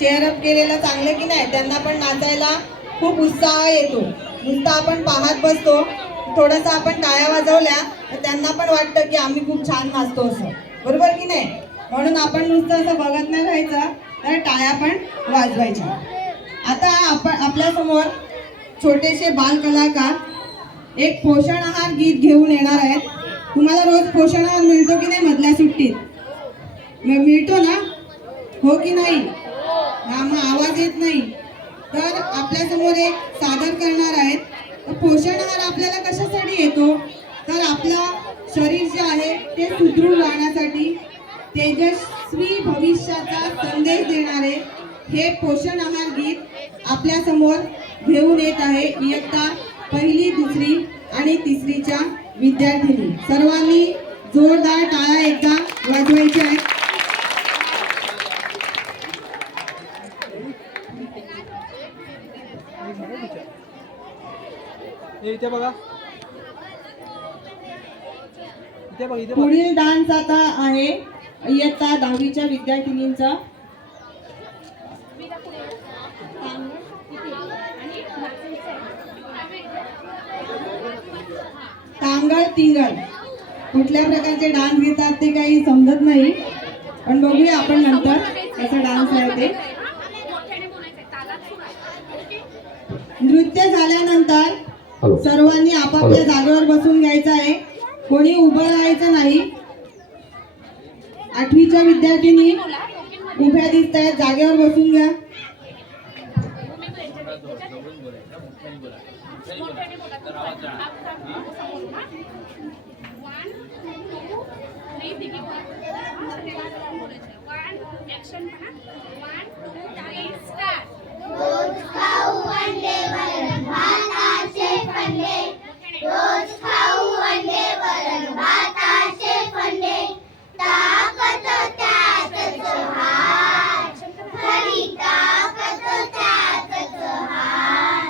Cheer up केलेलं चांगलं की नाही, त्यांना पण नाचायला खूप उत्साह येतो. नुसतं आपण पाहत बसतो, थोडंसं आपण टाळ्या वाजवल्या तर त्यांना पण वाटतं की आम्ही खूप छान नाचतो असं, बरोबर की नाही? म्हणून आपण नुसतं असं बघत नाही राहायचं, तर टाळ्या पण वाजवायच्या. आता आपण आपल्यासमोर छोटेसे बाल कलाकार एक पोषण आहार गीत घेऊन येणार आहेत. तुम्हाला रोज पोषण आहार मिळतो की नाही मधल्या सुट्टीत? मिळतो ना, हो की नाही? हा, मग आवाज येत नाही. तर आपल्यासमोर एक सादर करणार आहेत. पोषण आहार आपल्याला कशासाठी येतो? तर आपलं शरीर जे आहे ते सुदृढ राहण्यासाठी, तेजस्वी भविष्याचा संदेश देणारे हे पोषण आहार गीत आपल्या समोर घेऊन येत आहे इयत्ता पहिली, दुसरी आणि तिसरीच्या विद्यार्थिनी. सर्वांनी जोरदार टाळ्या एकदा वाजवायच्या आहेत. इथे बघा, पुढील डान्स आता आहे इयत्ता 10वीच्या विद्यार्थिनींचा. टांगळ टिंगळ. कुठल्या प्रकारचे डान्स घेतात ते काही समजत नाही, पण बघूया आपण नंतर कसा डान्स आहे ते. नृत्य झाल्यानंतर सर्वांनी आपापल्या जागेवर बसून घ्यायचं आहे, कोणी उभं राहायचं नाही. 8वीच्या विद्यार्थिनी उभ्या दिसत आहेत, जागेवर बसून घ्या. रोज खाऊ अंडे वरण भाताचे फंडे, रोज खाऊ अंडे वरण भाताचे फंडे, ताकद त्यातच हाय, खरी ताकद त्यातच हाय.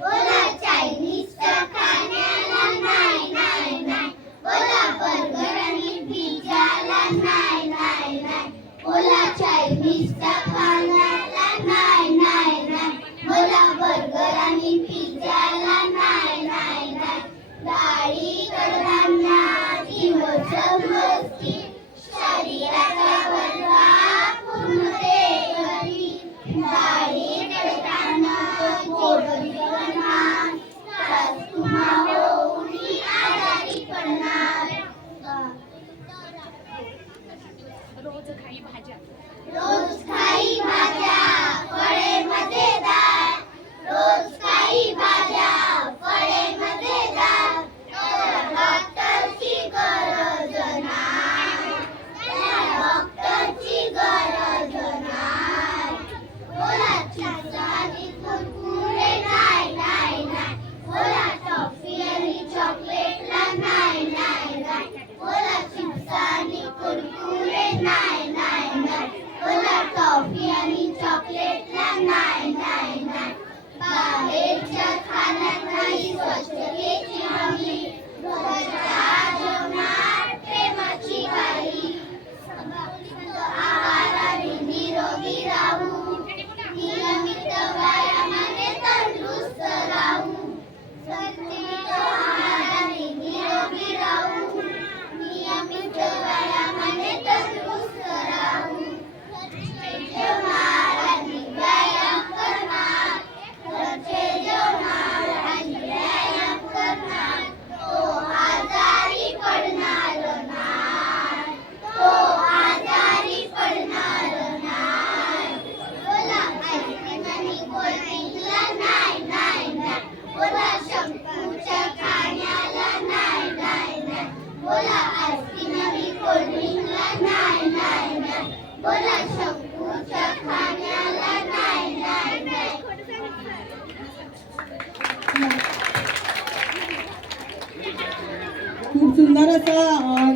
बोला चायनीजच्या खाण्याला नाही नाही नाही, बोला बर्गर आणि पिझ्झाला नाही नाही नाही, बोला चायनीजच्या खाण्याला नाही नाही नाही, बोला बर्गर आणि पिझ्झाला नाही नाही नाही. डाळी कडधान्याची मस्त शरीराचा बनवा पूर्णते करी, डाळी कडधान्याची बनवा तुम्हा होऊनी आजारी पडणार. रोज खाई भाज्या, रोज खाई भाज्या फळे मजेदार, रोज खाई भाज्या फळे मजेदार. डॉक्टरची गरज नाही, डॉक्टरची गरज नाही. बोला चिप्स आणि कुरकुरे नाही नाही नाही, बोला टॉफी आणि चॉकलेटला नाही नाही नाही, बोला चिप्स आणि कुरकुरे नाही नाही नाही, बोला टॉफी आणि चॉकलेटला नाही नाही नाही. बाहेरच्या खाण्यात नाही स्वच्छतेची हमी, घरच्या जेवणात प्रेमाची गाई. आहाराने निरोगी राहू, नियमित व्यायामाने तंदुरुस्त राहू, संतुलित आहाराने निरोगी राहू, नियमित व्यायामाने तंदुरुस्त राहू. जेवणार आणि व्यायाम करणार, घरचे जेवणार आणि व्यायाम करणार, तो आजारी पडणार नाही, तो आजारी पडणार नाही. बोला आईस्क्रीम आणि कोल्ड्रिंकला नाही नाही नाही, बोला शंकूच्या खाण्याला नाही नाही नाही, बोला आईस्क्रीम आणि कोल्ड्रिंकला नाही नाही नाही, बोला शंकूच्या खाण्याला नाही नाही नाही. खूप सुंदर असं